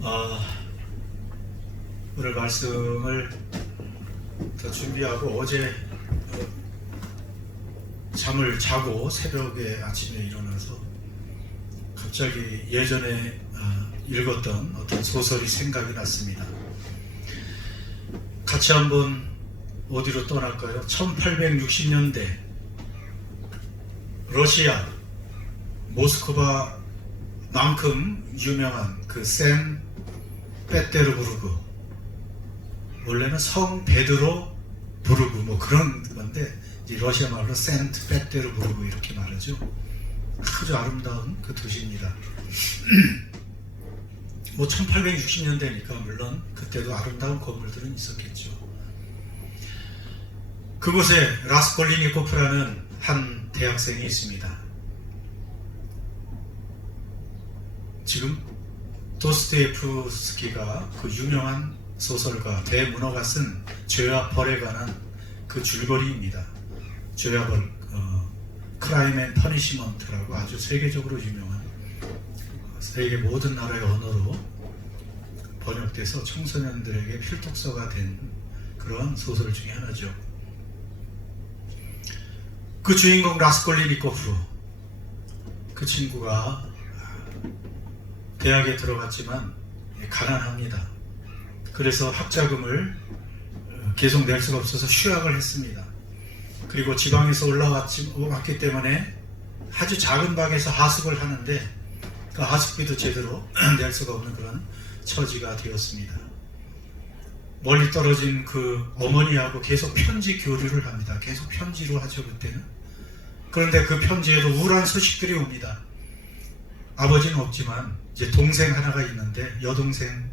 아, 오늘 말씀을 더 준비하고 어제 잠을 자고 새벽에 아침에 일어나서 갑자기 예전에 읽었던 어떤 소설이 생각이 났습니다. 같이 한번 어디로 떠날까요? 1860년대 러시아 모스크바만큼 유명한 그 샌 페테르부르크, 원래는 성 베드로부르크 뭐 그런 건데 이제 러시아 말로 센트 페테르부르크 이렇게 말하죠. 아주 아름다운 그 도시입니다. 뭐 1860년대니까 물론 그때도 아름다운 건물들은 있었겠죠. 그곳에 라스콜리니코프라는 한 대학생이 있습니다. 지금 도스토옙스키가 그 유명한 소설가 대문어가 쓴 죄와 벌에 관한 그 줄거리입니다. 죄와 벌, 크라임 앤 퍼니시먼트라고 아주 세계적으로 유명한 세계 모든 나라의 언어로 번역돼서 청소년들에게 필독서가 된 그런 소설 중에 하나죠. 그 주인공 라스콜리니코프, 그 친구가 대학에 들어갔지만 가난합니다. 그래서 학자금을 계속 낼 수가 없어서 휴학을 했습니다. 그리고 지방에서 올라왔기 때문에 아주 작은 방에서 하숙을 하는데 그 하숙비도 제대로 낼 수가 없는 그런 처지가 되었습니다. 멀리 떨어진 그 어머니하고 계속 편지 교류를 합니다. 계속 편지로 하죠, 그때는. 그런데 그 편지에도 우울한 소식들이 옵니다. 아버지는 없지만 이제 동생 하나가 있는데 여동생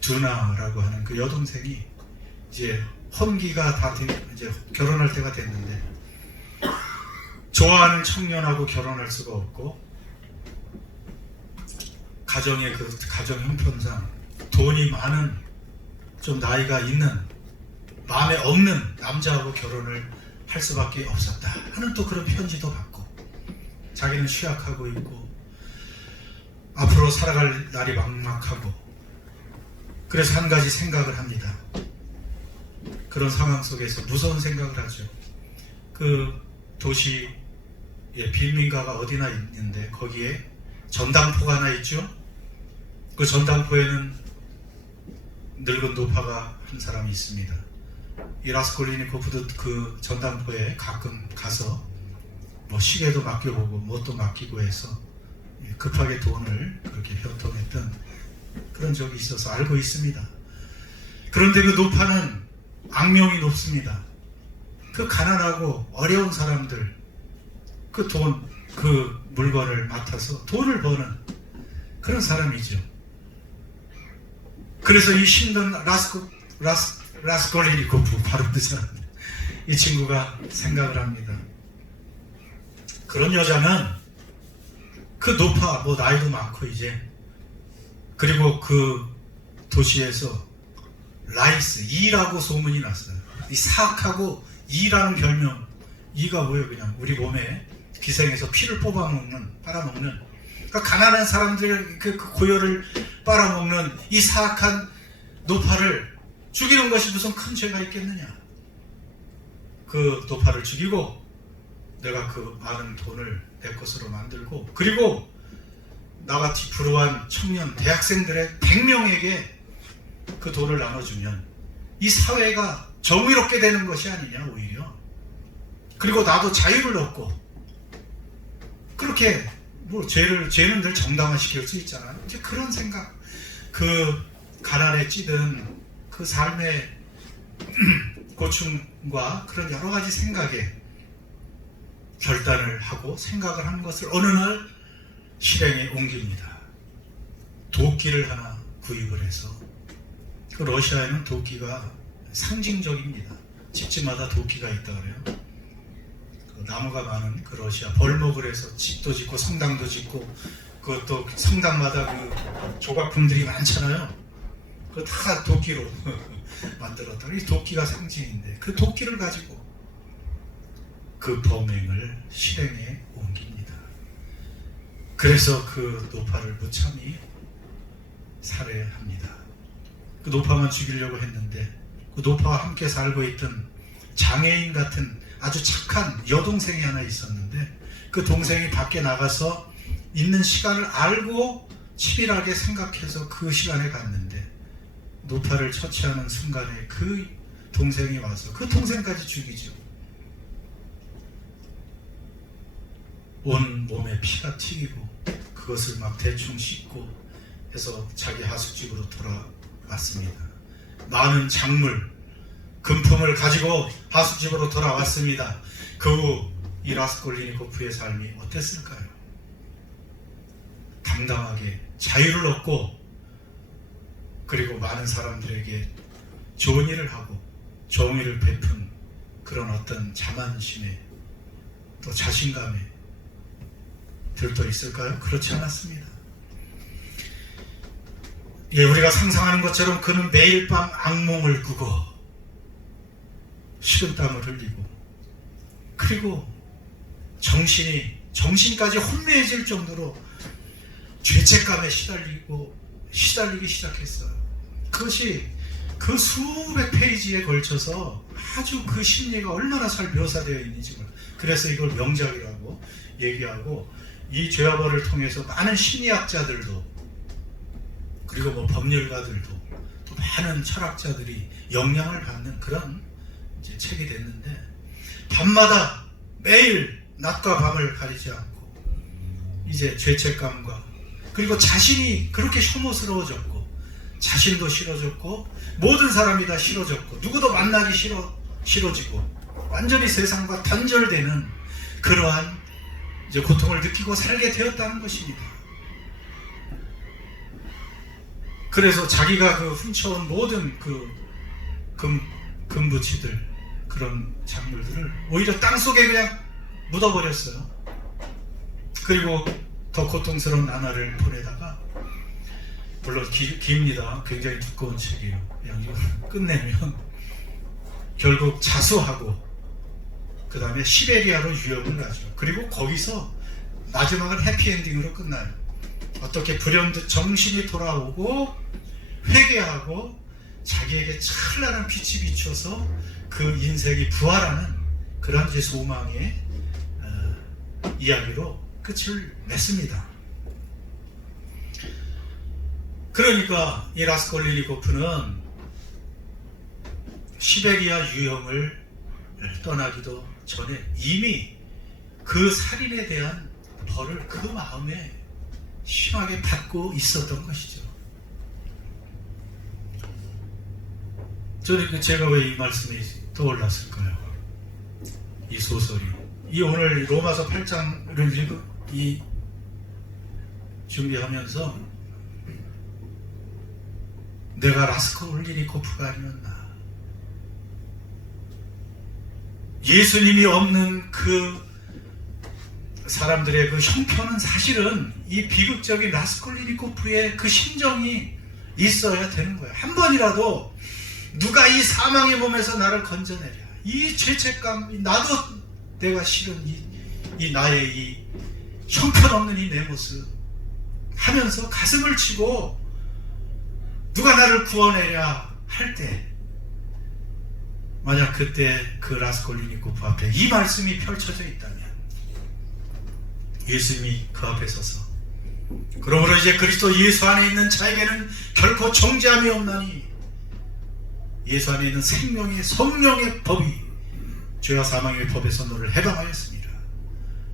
두나라고 하는 그 여동생이 이제 혼기가 다 이제 결혼할 때가 됐는데 좋아하는 청년하고 결혼할 수가 없고 가정의 그 가정 형편상 돈이 많은 좀 나이가 있는 마음에 없는 남자하고 결혼을 할 수밖에 없었다 하는 또 그런 편지도 받고 자기는 휴학하고 있고 앞으로 살아갈 날이 막막하고 그래서 한 가지 생각을 합니다. 그런 상황 속에서 무서운 생각을 하죠. 그 도시에 빈민가가 어디나 있는데 거기에 전당포가 하나 있죠. 그 전당포에는 늙은 노파가 한 사람이 있습니다. 이 라스콜리니코프도 그 전당포에 가끔 가서 뭐 시계도 맡겨보고 뭣도 맡기고 해서 급하게 돈을 그렇게 변통했던 그런 적이 있어서 알고 있습니다. 그런데 그 노파는 악명이 높습니다. 그 가난하고 어려운 사람들 그 돈, 그 물건을 맡아서 돈을 버는 그런 사람이죠. 그래서 이 신던 라스콜리니코프 바로 그 사람, 이 친구가 생각을 합니다. 그런 여자는 그 노파, 뭐 나이도 많고 이제 그리고 그 도시에서 라이스, 이라고 소문이 났어요. 이 사악하고 이라는 별명, 이가 뭐예요? 그냥 우리 몸에 기생해서 피를 빨아먹는 그러니까 가난한 사람들 그 고열을 빨아먹는 이 사악한 노파를 죽이는 것이 무슨 큰 죄가 있겠느냐. 그 노파를 죽이고 내가 그 많은 돈을 내 것으로 만들고 그리고 나같이 불우한 청년 대학생들의 100명에게 그 돈을 나눠주면 이 사회가 정의롭게 되는 것이 아니냐 오히려. 그리고 나도 자유를 얻고 그렇게 뭐 죄는 늘 정당화시킬 수 있잖아요. 이제 그런 생각, 그 가난에 찌든 그 삶의 고충과 그런 여러 가지 생각에 결단을 하고 생각을 하는 것을 어느 날 실행에 옮깁니다. 도끼를 하나 구입을 해서 그 러시아에는 도끼가 상징적입니다. 집집마다 도끼가 있다 그래요. 그 나무가 많은 그 러시아 벌목을 해서 집도 짓고 성당도 짓고 그것도 성당마다 그 조각품들이 많잖아요. 그거 다 도끼로 만들었다. 이 도끼가 상징인데 그 도끼를 가지고 그 범행을 실행에 옮깁니다. 그래서 그 노파를 무참히 살해합니다. 그 노파만 죽이려고 했는데 그 노파와 함께 살고 있던 장애인 같은 아주 착한 여동생이 하나 있었는데 그 동생이 밖에 나가서 있는 시간을 알고 치밀하게 생각해서 그 시간에 갔는데 노파를 처치하는 순간에 그 동생이 와서 그 동생까지 죽이죠. 온 몸에 피가 튀기고 그것을 막 대충 씻고 해서 자기 하숙집으로 돌아왔습니다. 많은 작물, 금품을 가지고 하숙집으로 돌아왔습니다. 그 후 이 라스콜리니코프의 삶이 어땠을까요? 당당하게 자유를 얻고 그리고 많은 사람들에게 좋은 일을 하고 정의를 베푼 그런 어떤 자만심에 또 자신감에 들떠 있을까요? 그렇지 않았습니다. 예, 우리가 상상하는 것처럼 그는 매일 밤 악몽을 꾸고 식은땀을 흘리고 그리고 정신까지 혼미해질 정도로 죄책감에 시달리기 시작했어요. 그것이 그 수백 페이지에 걸쳐서 아주 그 심리가 얼마나 잘 묘사되어 있는지 몰라요. 그래서 이걸 명작이라고 얘기하고 이 죄와 벌을 통해서 많은 심리학자들도 그리고 뭐 법률가들도 또 많은 철학자들이 영향을 받는 그런 이제 책이 됐는데 밤마다 매일 낮과 밤을 가리지 않고 이제 죄책감과 그리고 자신이 그렇게 혐오스러워졌고 자신도 싫어졌고 모든 사람이 다 싫어졌고 누구도 만나기 싫어지고 완전히 세상과 단절되는 그러한 이제 고통을 느끼고 살게 되었다는 것입니다. 그래서 자기가 그 훔쳐온 모든 그 금부치들 그런 작물들을 오히려 땅속에 그냥 묻어버렸어요. 그리고 더 고통스러운 나날을 보내다가 물론 깁니다. 굉장히 두꺼운 책이에요. 그냥 이거 끝내면 결국 자수하고 그 다음에 시베리아로 유역을 가죠. 그리고 거기서 마지막은 해피엔딩으로 끝나요. 어떻게 불현듯 정신이 돌아오고 회개하고 자기에게 찬란한 빛이 비춰서 그 인생이 부활하는 그런 이제 소망의 이야기로 끝을 맺습니다. 그러니까 이 라스콜리니코프는 시베리아 유형을 떠나기도 전에 이미 그 살인에 대한 벌을 그 마음에 심하게 받고 있었던 것이죠. 저는 제가 왜 이 말씀이 떠올랐을까요? 이 소설이 이 오늘 로마서 8장을 준비하면서 내가 라스콜리니코프가 아니었나, 예수님이 없는 그 사람들의 그 형편은 사실은 이 비극적인 라스콜리니코프의 그 심정이 있어야 되는 거예요. 한 번이라도 누가 이 사망의 몸에서 나를 건져내랴, 이 죄책감, 나도 내가 싫은 이 나의 이 형편없는 이 내 모습 하면서 가슴을 치고 누가 나를 구원해랴 할 때, 만약 그때 그 라스콜리니코프 앞에 이 말씀이 펼쳐져 있다면 예수님이 그 앞에 서서 그러므로 이제 그리스도 예수 안에 있는 자에게는 결코 정죄함이 없나니 예수 안에 있는 생명의 성령의 법이 죄와 사망의 법에서 너를 해방하였습니다.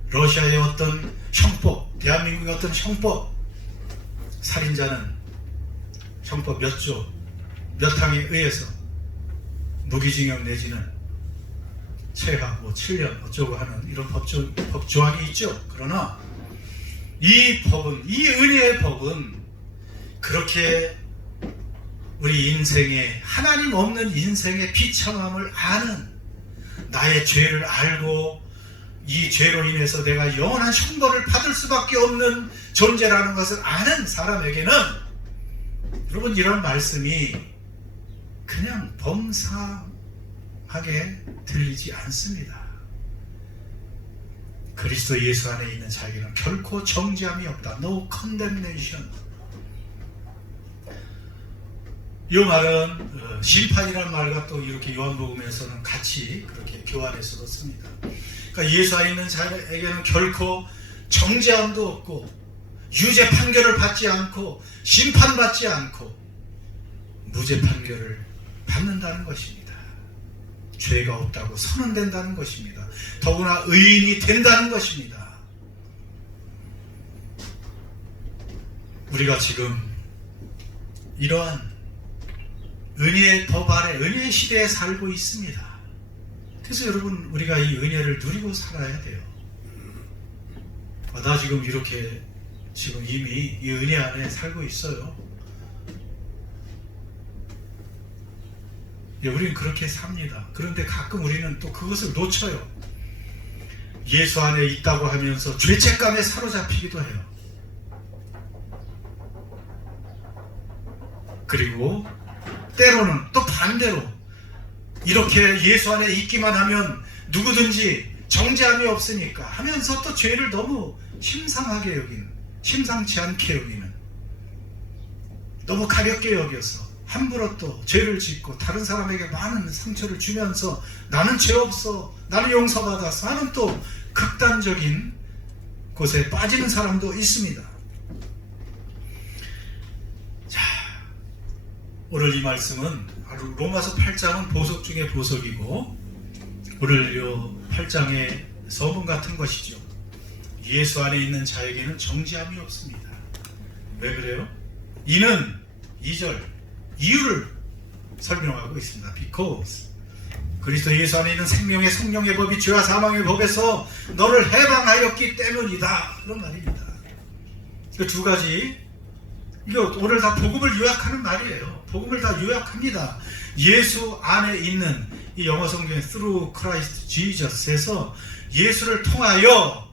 러시아의 어떤 형법, 대한민국의 어떤 형법, 살인자는 형법 몇 조, 몇 항에 의해서 무기징역 내지는 체하, 7년 어쩌고 하는 이런 법 조항이 있죠. 그러나 이 법은, 이 은혜의 법은 그렇게 우리 인생의, 하나님 없는 인생의 비참함을 아는, 나의 죄를 알고 이 죄로 인해서 내가 영원한 형벌을 받을 수밖에 없는 존재라는 것을 아는 사람에게는 여러분 이런 말씀이 그냥 범상하게 들리지 않습니다. 그리스도 예수 안에 있는 자에게는 결코 정죄함이 없다. No condemnation. 이 말은 심판이라는 말과 또 이렇게 요한복음에서는 같이 그렇게 교환해서도 씁니다. 그러니까 예수 안에 있는 자에게는 결코 정죄함도 없고 유죄 판결을 받지 않고 심판받지 않고 무죄 판결을 받는다는 것입니다. 죄가 없다고 선언된다는 것입니다. 더구나 의인이 된다는 것입니다. 우리가 지금 이러한 은혜의 법 아래, 은혜의 시대에 살고 있습니다. 그래서 여러분, 우리가 이 은혜를 누리고 살아야 돼요. 나 지금 이렇게 지금 이미 이 은혜 안에 살고 있어요. 우리는 그렇게 삽니다. 그런데 가끔 우리는 또 그것을 놓쳐요. 예수 안에 있다고 하면서 죄책감에 사로잡히기도 해요. 그리고 때로는 또 반대로 이렇게 예수 안에 있기만 하면 누구든지 정죄함이 없으니까 하면서 또 죄를 너무 심상하게 여기는, 심상치 않게 여기는, 너무 가볍게 여겨서 함부로 또 죄를 짓고 다른 사람에게 많은 상처를 주면서 나는 죄 없어, 나는 용서받았어 하는 또 극단적인 곳에 빠지는 사람도 있습니다. 자, 오늘 이 말씀은 로마서 8장은 보석 중에 보석이고 오늘 이 8장의 서문 같은 것이죠. 예수 안에 있는 자에게는 정죄함이 없습니다. 왜 그래요? 이는 2절 이유를 설명하고 있습니다. Because 그리스도 예수 안에 있는 생명의 성령의 법이 죄와 사망의 법에서 너를 해방하였기 때문이다. 그런 말입니다. 그 두 가지, 이거 오늘 다 복음을 요약하는 말이에요. 복음을 다 요약합니다. 예수 안에 있는 이 영어 성경의 through Christ Jesus에서 예수를 통하여,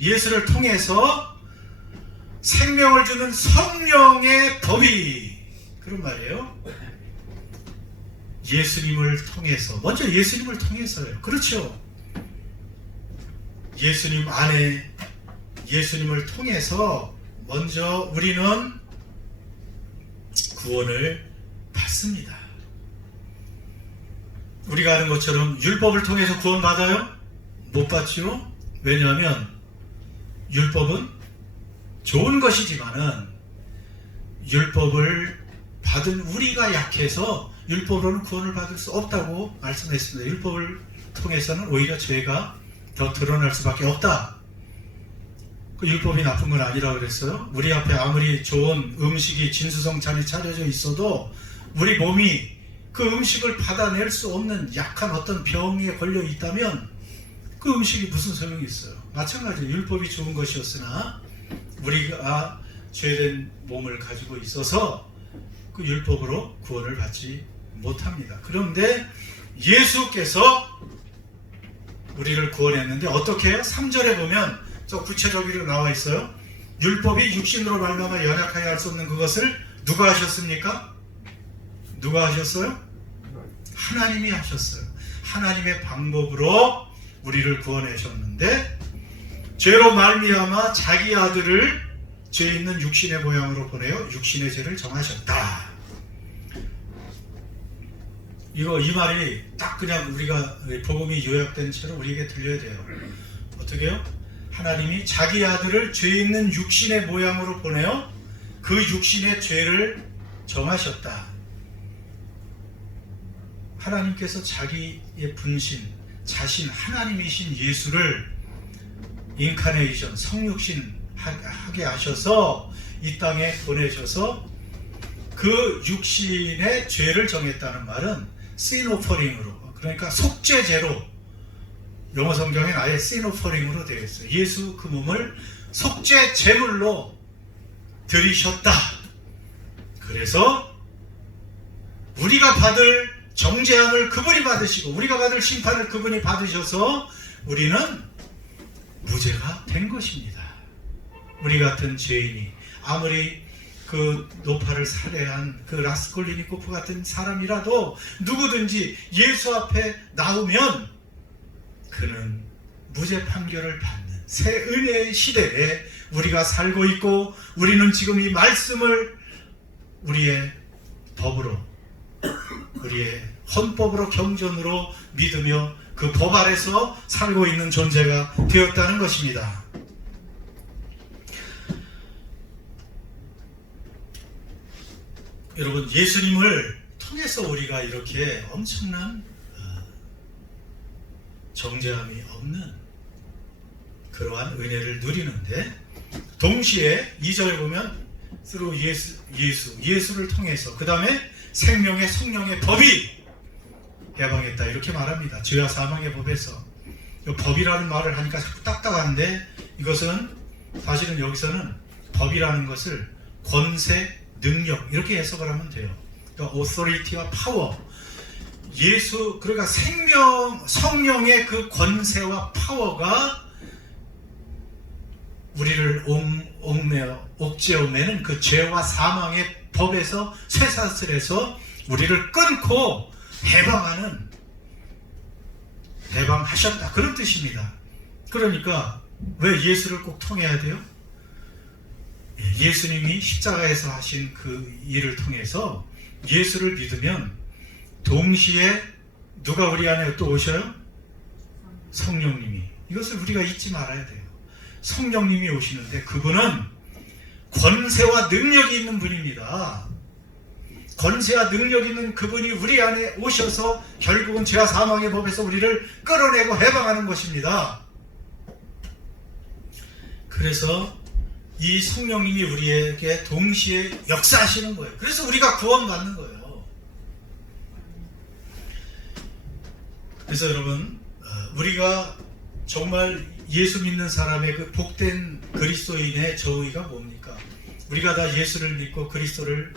예수를 통해서 생명을 주는 성령의 법이, 그런 말이에요. 예수님을 통해서, 먼저 예수님을 통해서요. 그렇죠. 예수님 안에, 예수님을 통해서 먼저 우리는 구원을 받습니다. 우리가 아는 것처럼 율법을 통해서 구원받아요? 못 받죠? 왜냐하면 율법은 좋은 것이지만은 율법을 받은 우리가 약해서 율법으로는 구원을 받을 수 없다고 말씀했습니다. 율법을 통해서는 오히려 죄가 더 드러날 수밖에 없다. 그 율법이 나쁜 건 아니라고 그랬어요. 우리 앞에 아무리 좋은 음식이 진수성찬이 차려져 있어도 우리 몸이 그 음식을 받아낼 수 없는 약한 어떤 병에 걸려 있다면 그 음식이 무슨 소용이 있어요. 마찬가지로 율법이 좋은 것이었으나 우리가 죄된 몸을 가지고 있어서 그 율법으로 구원을 받지 못합니다. 그런데 예수께서 우리를 구원했는데 어떻게 해요? 3절에 보면 저 구체적으로 나와 있어요. 율법이 육신으로 말미암아 연약하게 할 수 없는 그것을 누가 하셨습니까? 누가 하셨어요? 하나님이 하셨어요. 하나님의 방법으로 우리를 구원하셨는데 죄로 말미암아 자기 아들을 죄 있는 육신의 모양으로 보내어 육신의 죄를 정하셨다. 이 말이 딱 그냥 우리가 복음이 요약된 채로 우리에게 들려야 돼요. 어떻게 해요? 하나님이 자기 아들을 죄 있는 육신의 모양으로 보내어 그 육신의 죄를 정하셨다. 하나님께서 자기의 분신, 자신 하나님이신 예수를 인카네이션, 성육신 하게 하셔서 이 땅에 보내셔서 그 육신의 죄를 정했다는 말은 sin offering으로, 그러니까 속죄제로, 영어 성경엔 아예 sin offering으로 되어 있어요. 예수 그 몸을 속죄 제물로 드리셨다. 그래서 우리가 받을 정죄함을 그분이 받으시고 우리가 받을 심판을 그분이 받으셔서 우리는 무죄가 된 것입니다. 우리 같은 죄인이 아무리 그 노파를 살해한 그 라스콜리니코프 같은 사람이라도 누구든지 예수 앞에 나오면 그는 무죄 판결을 받는 새 은혜의 시대에 우리가 살고 있고 우리는 지금 이 말씀을 우리의 법으로, 우리의 헌법으로 경전으로 믿으며 그 법 아래서 살고 있는 존재가 되었다는 것입니다. 여러분, 예수님을 통해서 우리가 이렇게 엄청난 정죄함이 없는 그러한 은혜를 누리는데, 동시에 2절 보면 through 예수를 통해서, 그 다음에 생명의 성령의 법이 해방했다 이렇게 말합니다. 죄와 사망의 법에서. 법이라는 말을 하니까 자꾸 딱딱한데, 이것은 사실은 여기서는 법이라는 것을 권세, 능력 이렇게 해석을 하면 돼요. 그러니까 authority와 power, 그러니까 성령의 그 권세와 파워가 우리를 옥죄어 매는 그 죄와 사망의 법에서, 쇠사슬에서 우리를 끊고 해방하셨다, 그런 뜻입니다. 그러니까 왜 예수를 꼭 통해야 돼요? 예수님이 십자가에서 하신 그 일을 통해서 예수를 믿으면 동시에 누가 우리 안에 또 오셔요? 성령님이. 이것을 우리가 잊지 말아야 돼요. 성령님이 오시는데 그분은 권세와 능력이 있는 분입니다. 권세와 능력 있는 그분이 우리 안에 오셔서 결국은 죄와 사망의 법에서 우리를 끌어내고 해방하는 것입니다. 그래서 이 성령님이 우리에게 동시에 역사하시는 거예요. 그래서 우리가 구원받는 거예요. 그래서 여러분, 우리가 정말 예수 믿는 사람의 그 복된 그리스도인의 저의가 뭡니까? 우리가 다 예수를 믿고 그리스도를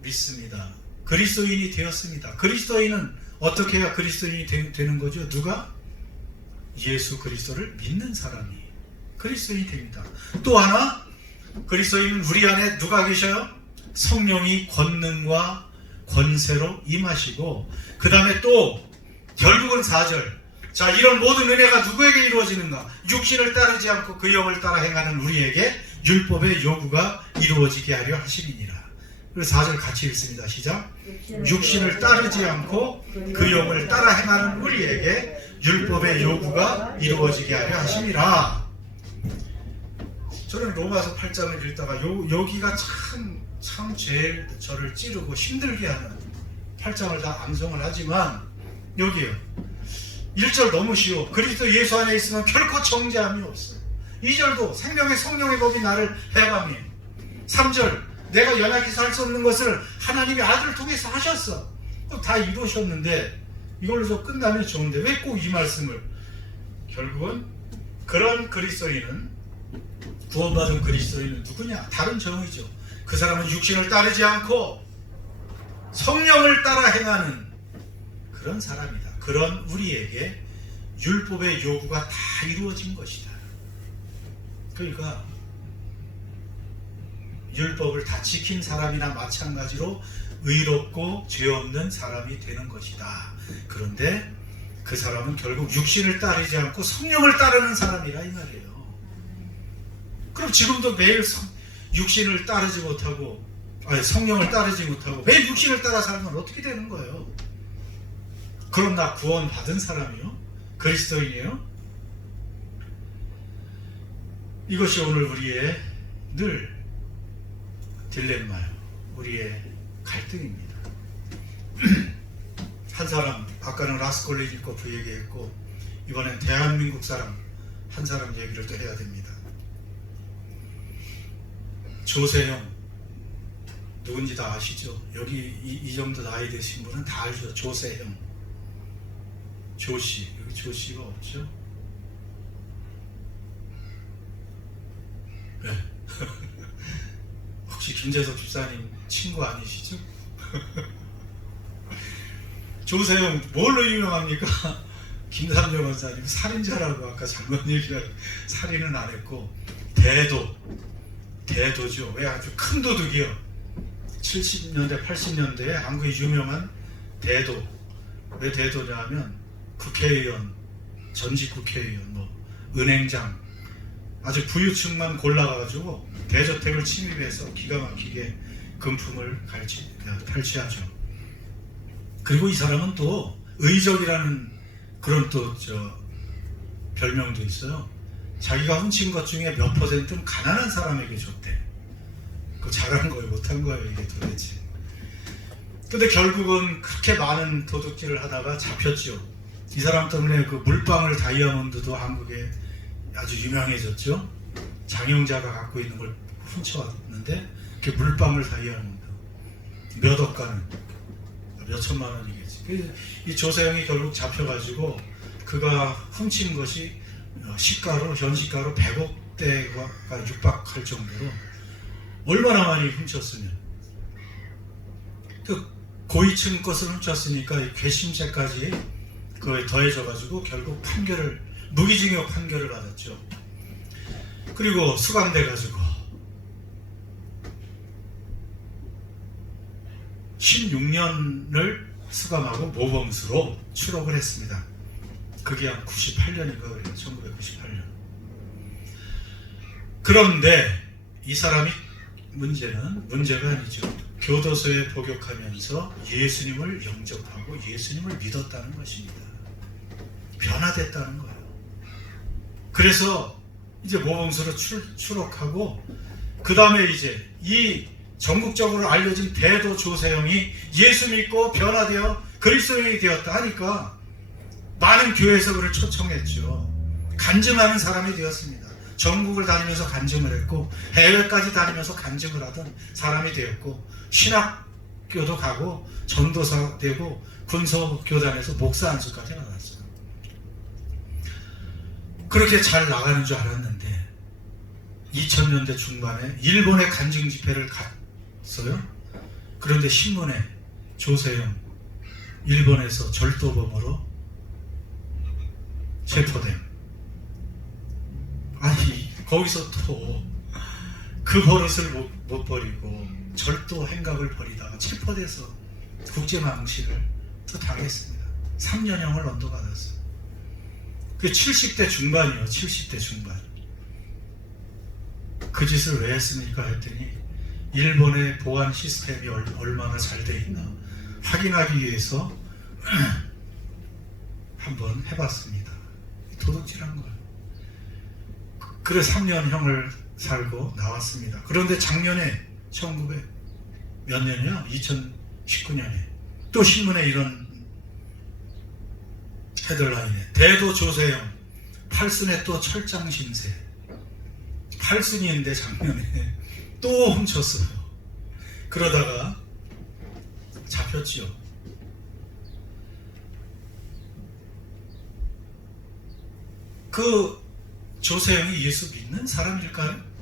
믿습니다. 그리스도인이 되었습니다. 그리스도인은 어떻게 해야 그리스도인이 되는 거죠? 누가? 예수 그리스도를 믿는 사람이 그리스도인이 됩니다. 또 하나, 그리스도인은 우리 안에 누가 계셔요? 성령이 권능과 권세로 임하시고, 그 다음에 또 결국은 4절, 자, 이런 모든 은혜가 누구에게 이루어지는가? 육신을 따르지 않고 그 영을 따라 행하는 우리에게 율법의 요구가 이루어지게 하려 하심이니라. 그래서 4절 같이 읽습니다. 시작. 육신을 따르지 않고 그 영을 따라 행하는 우리에게 율법의 요구가 이루어지게 하려 하심이라. 저는 로마서 8장을 읽다가 여기가 참 제일 저를 찌르고 힘들게 하는, 8장을 다 암송을 하지만 여기요, 1절 너무 쉬워. 그리스도 예수 안에 있으면 결코 정죄함이 없어요. 2절도 생명의 성령의 법이 나를 해방해. 3절, 내가 연약해서 할 수 없는 것을 하나님의 아들을 통해서 하셨어. 다 이루셨는데 이걸로 끝나면 좋은데 왜 꼭 이 말씀을? 결국은 그런 그리스도인은, 구원받은 그리스도인은 누구냐? 다른 정의죠. 그 사람은 육신을 따르지 않고 성령을 따라 행하는 그런 사람이다. 그런 우리에게 율법의 요구가 다 이루어진 것이다. 그러니까 율법을 다 지킨 사람이나 마찬가지로 의롭고 죄 없는 사람이 되는 것이다. 그런데 그 사람은 결국 육신을 따르지 않고 성령을 따르는 사람이라 이 말이에요. 그럼 지금도 매일 육신을 따르지 못하고, 성령을 따르지 못하고 매일 육신을 따라 살면 어떻게 되는 거예요? 그럼 나 구원 받은 사람이요? 그리스도인이에요? 이것이 오늘 우리의 늘 딜레마예요. 우리의 갈등입니다. 한 사람, 아까는 라스콜리니코프 얘기했고, 이번엔 대한민국 사람 한 사람 얘기를 또 해야 됩니다. 조세형, 누군지 다 아시죠? 여기 이 정도 나이 되신 분은 다 알죠. 조세형, 조씨, 여기 조씨가 없죠? 네. 혹시 김재석 집사님 친구 아니시죠? 조세형 뭘로 유명합니까? 김삼정 원사님 살인자라고 아까 잘못 얘기하고, 살인은 안 했고 대도죠. 왜? 아주 큰 도둑이요. 70년대 80년대에 한국의 유명한 대도. 왜 대도냐 하면 국회의원, 전직 국회의원, 은행장, 아주 부유층만 골라가지고 대저택을 침입해서 기가 막히게 금품을 탈취하죠. 그리고 이 사람은 또 의적이라는 그런 또 별명도 있어요. 자기가 훔친 것 중에 몇 %는 가난한 사람에게 줬대. 그거 잘한 거예요, 못한 거예요, 이게 도대체. 근데 결국은 그렇게 많은 도둑질을 하다가 잡혔죠. 이 사람 때문에 그 물방울 다이아몬드도 한국에 아주 유명해졌죠. 장영자가 갖고 있는 걸 훔쳐왔는데 그 물방울 다이아몬드 몇 억가는 몇 천만 원이겠지. 이 조세영이 결국 잡혀가지고 그가 훔친 것이 시가로 현 시가로 100억대가 육박할 정도로 얼마나 많이 훔쳤으면 그 고위층 것을 훔쳤으니까 괘씸죄까지 그거에 더해져가지고 결국 무기징역 판결을 받았죠. 그리고 수감돼가지고 16년을 수감하고 모범수로 추록을 했습니다. 그게 한 98년인가 그래요. 1998년. 그런데 이 사람이 문제가 아니죠. 교도소에 복역하면서 예수님을 영접하고 예수님을 믿었다는 것입니다. 변화됐다는 거예요. 그래서 이제 모범수로 추록하고 그 다음에 이제 이 전국적으로 알려진 대도 조세영이 예수 믿고 변화되어 그리스도인이 되었다 하니까 많은 교회에서 그를 초청했죠. 간증하는 사람이 되었습니다. 전국을 다니면서 간증을 했고 해외까지 다니면서 간증을 하던 사람이 되었고 신학교도 가고 전도사 되고 군소교단에서 목사 안수까지 나갔어요. 그렇게 잘 나가는 줄 알았는데 2000년대 중반에 일본에 간증 집회를 갔어요. 그런데 신문에 조세영 일본에서 절도범으로 체포됨. 아니 거기서 또 그 버릇을 못 버리고 절도 행각을 벌이다가 체포돼서 국제망신을 또 당했습니다. 3년형을 언도받았어요. 그 70대 중반이요. 70대 중반. 그 짓을 왜 했습니까 했더니 일본의 보안 시스템이 얼마나 잘 돼 있나 확인하기 위해서 한번 해봤습니다. 도둑질한 거예요. 그래 3년형을 살고 나왔습니다. 그런데 작년에 1900 몇 년이요? 2019년에 또 신문에 이런 헤드라인에 대도 조세영 팔순에 또 철장 신세. 팔순이인데 작년에 또 훔쳤어요. 그러다가 잡혔지요. 그 조세영이 예수 믿는 사람일까요?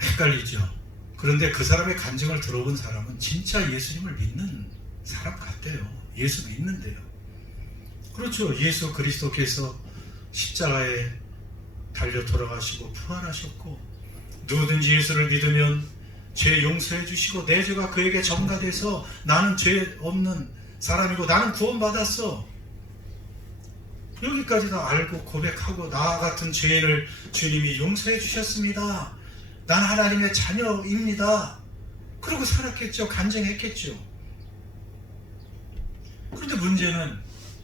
헷갈리죠. 그런데 그 사람의 간증을 들어본 사람은 진짜 예수님을 믿는 사람 같대요. 예수 믿는데요. 그렇죠. 예수 그리스도께서 십자가에 달려 돌아가시고 부활하셨고 누구든지 예수를 믿으면 죄 용서해 주시고 내 죄가 그에게 전가돼서 나는 죄 없는 사람이고 나는 구원받았어. 여기까지 다 알고 고백하고 나 같은 죄인을 주님이 용서해 주셨습니다. 난 하나님의 자녀입니다. 그러고 살았겠죠. 간증했겠죠. 그런데 문제는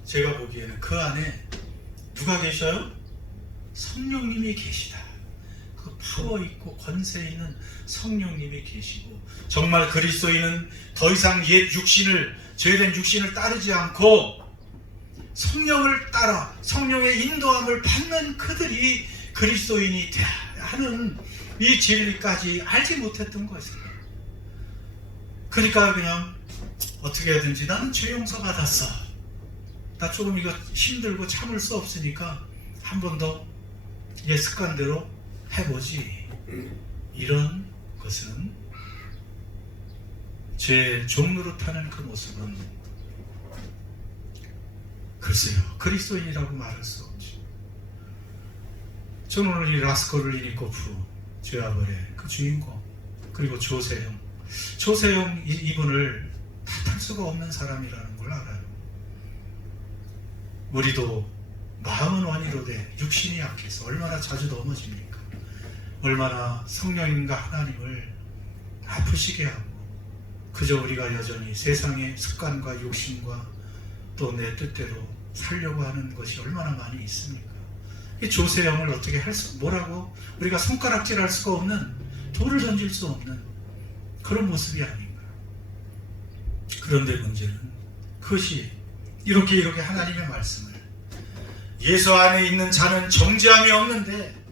제가 보기에는 그 안에 누가 계셔요? 성령님이 계시다. 그 파워 있고 권세 있는 성령님이 계시고 정말 그리스도인은 더 이상 옛 육신을 죄된 육신을 따르지 않고 성령을 따라 성령의 인도함을 받는 그들이 그리스도인이 돼야 하는 이 진리까지 알지 못했던 것이에요. 그러니까 그냥 어떻게 해야든지 나는 죄 용서 받았어. 나 조금 이거 힘들고 참을 수 없으니까 한 번 더 옛 습관대로 해보지. 이런 것은 죄 종노릇하는 그 모습은 글쎄요 그리스도인이라고 말할 수 없죠. 저는 오늘 이 라스콜리니코프 죄와벌의 그 주인공 그리고 조세영 이분을 탓할 수가 없는 사람이라는 걸 알아요. 우리도 마음은 원이로되 육신이 약해서 얼마나 자주 넘어집니까? 얼마나 성령님과 하나님을 아프시게 하고 그저 우리가 여전히 세상의 습관과 욕심과 또 내 뜻대로 살려고 하는 것이 얼마나 많이 있습니까? 이 조세형을 어떻게 뭐라고 우리가 손가락질할 수가 없는, 돌을 던질 수 없는 그런 모습이 아닌가. 그런데 문제는 그것이 이렇게 하나님의 말씀을, 예수 안에 있는 자는 정죄함이 없는데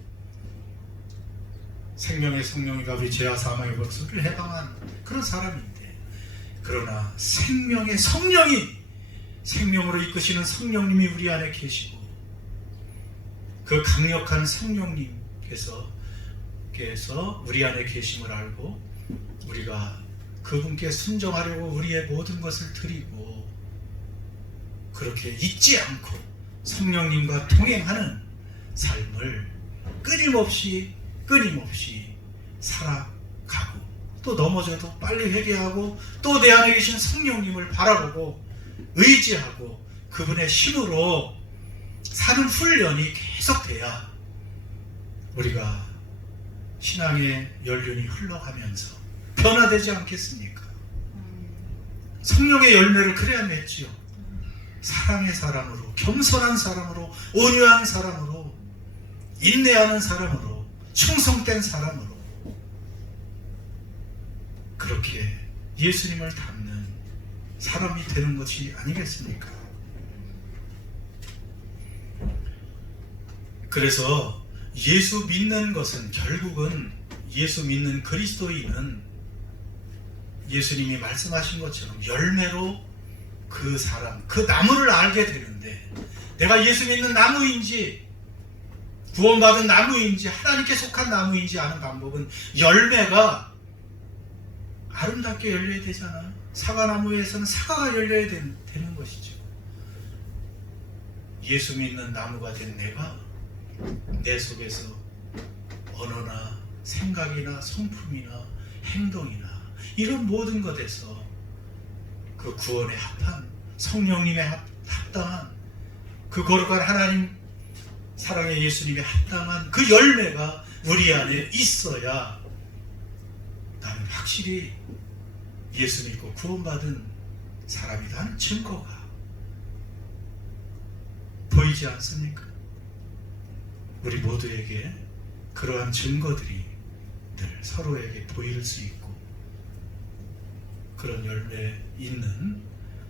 생명의 성령이가 우리 죄와 사망의 벌소를 해방한 그런 사람인데, 그러나 생명의 성령이, 생명으로 이끄시는 성령님이 우리 안에 계시고 그 강력한 성령님께서 우리 안에 계심을 알고 우리가 그분께 순종하려고 우리의 모든 것을 드리고 그렇게 잊지 않고 성령님과 동행하는 삶을 끊임없이 살아가고, 또 넘어져도 빨리 회개하고 또 내 안에 계신 성령님을 바라보고 의지하고 그분의 힘으로 사는 훈련이 계속돼야 우리가 신앙의 연륜이 흘러가면서 변화되지 않겠습니까? 성령의 열매를 그래야 맺지요. 사랑의 사람으로, 겸손한 사람으로, 온유한 사람으로, 인내하는 사람으로, 충성된 사람으로, 그렇게 예수님을 닮는 사람이 되는 것이 아니겠습니까? 그래서 예수 믿는 것은, 결국은 예수 믿는 그리스도인은 예수님이 말씀하신 것처럼 열매로 그 사람, 그 나무를 알게 되는데, 내가 예수 믿는 나무인지 구원받은 나무인지 하나님께 속한 나무인지 아는 방법은 열매가 아름답게 열려야 되잖아요. 사과나무에서는 사과가 열려야 되는 것이죠. 예수 믿는 나무가 된 내가 내 속에서 언어나 생각이나 성품이나 행동이나 이런 모든 것에서 그 구원에 합한, 성령님의 합당한, 그 거룩한 하나님 사랑의 예수님의 합당한 그 열매가 우리 안에 있어야 나는 확실히 예수 믿고 구원받은 사람이라는 증거가 보이지 않습니까? 우리 모두에게 그러한 증거들이 늘 서로에게 보일 수 있고, 그런 열매 있는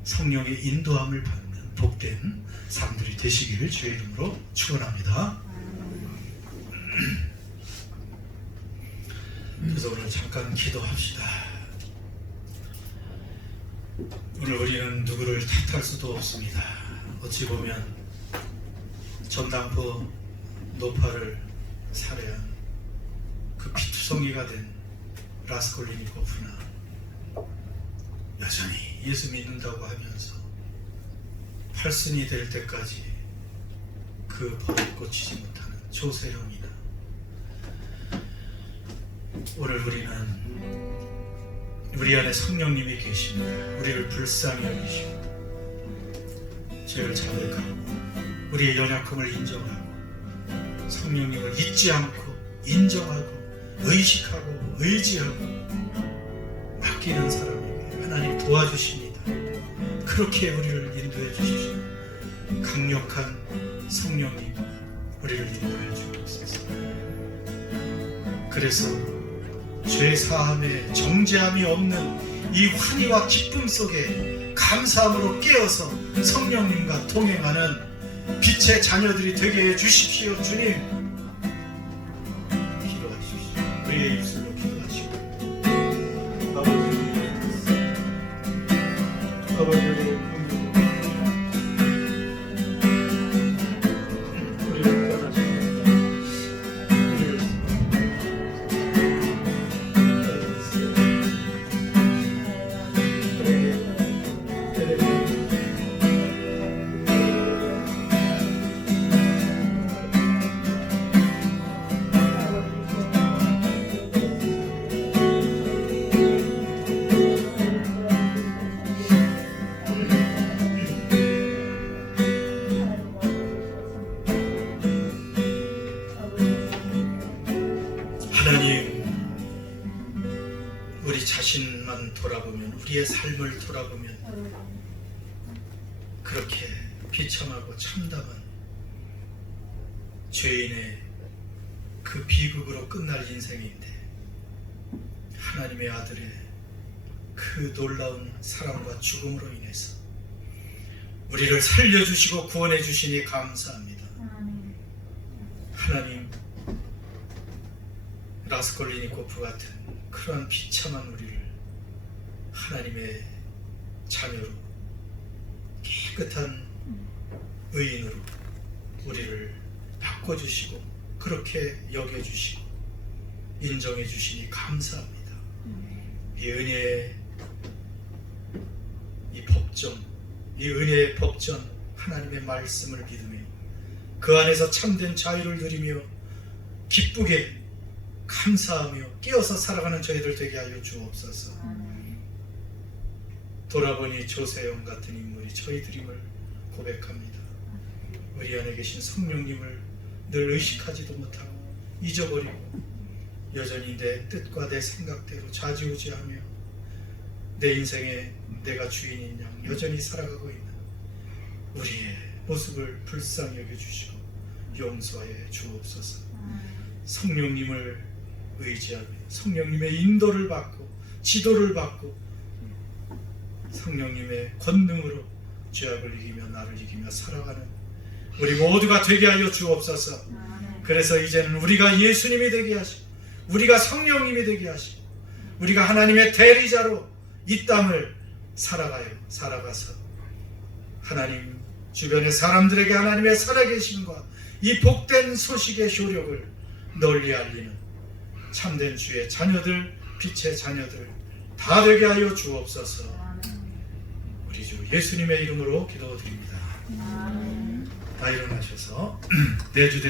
성령의 인도함을 받는 복된 삶들이 되시기를 주의 이름으로 축원합니다. 그래서 오늘 잠깐 기도합시다. 오늘 우리는 누구를 탓할 수도 없습니다. 어찌 보면 전당포 노파를 살해한 그 피투성이가 된 라스콜리니코프나 여전히 예수 믿는다고 하면서 팔순이 될 때까지 그 버릇 고치지 못하는 조세형이나, 오늘 우리는 우리 안에 성령님이 계십니다. 우리를 불쌍히 여기시고 죄를 자백하고 우리의 연약함을 인정하고 성령님을 잊지 않고 인정하고 의식하고 의지하고 맡기는 사람에게 하나님 도와주십니다. 그렇게 우리를 인도해 주십시오. 강력한 성령님 우리를 인도해 주옵소서. 그래서 죄 사함에 정죄함이 없는 이 환희와 기쁨 속에 감사함으로 깨어서 성령님과 동행하는 빛의 자녀들이 되게 해 주십시오. 주님, 기도하십시오. 우리의 입술로 기도하시고 아버지 자신만 돌아보면, 우리의 삶을 돌아보면 그렇게 비참하고 참담한 죄인의 그 비극으로 끝날 인생인데, 하나님의 아들의 그 놀라운 사랑과 죽음으로 인해서 우리를 살려주시고 구원해 주시니 감사합니다. 하나님, 라스콜리니코프 같은 그러한 비참한 우리를 하나님의 자녀로, 깨끗한 의인으로 우리를 바꿔주시고 그렇게 여겨주시고 인정해 주시니 감사합니다. 이 은혜의 이 법정, 이 은혜의 법전, 하나님의 말씀을 믿으며 그 안에서 참된 자유를 누리며 기쁘게 감사하며 끼어서 살아가는 저희들 되게 하여 주옵소서. 돌아보니 조세영 같은 인물이 저희들임을 고백합니다. 우리 안에 계신 성령님을 늘 의식하지도 못하고 잊어버리고 여전히 내 뜻과 내 생각대로 좌지우지하며 내 인생에 내가 주인인 양 여전히 살아가고 있는 우리의 모습을 불쌍히 여겨주시고 용서해 주옵소서. 성령님을 의지하며 성령님의 인도를 받고 지도를 받고 성령님의 권능으로 죄악을 이기며 나를 이기며 살아가는 우리 모두가 되게 하여 주옵소서. 그래서 이제는 우리가 예수님이 되게 하시고 우리가 성령님이 되게 하시고 우리가 하나님의 대리자로 이 땅을 살아가서 하나님 주변의 사람들에게 하나님의 살아계심과 이 복된 소식의 효력을 널리 알리는 참된 주의 자녀들, 빛의 자녀들 다 되게 하여 주옵소서. 우리 주 예수님의 이름으로 기도드립니다. 다 일어나셔서 내주 되시옵소서.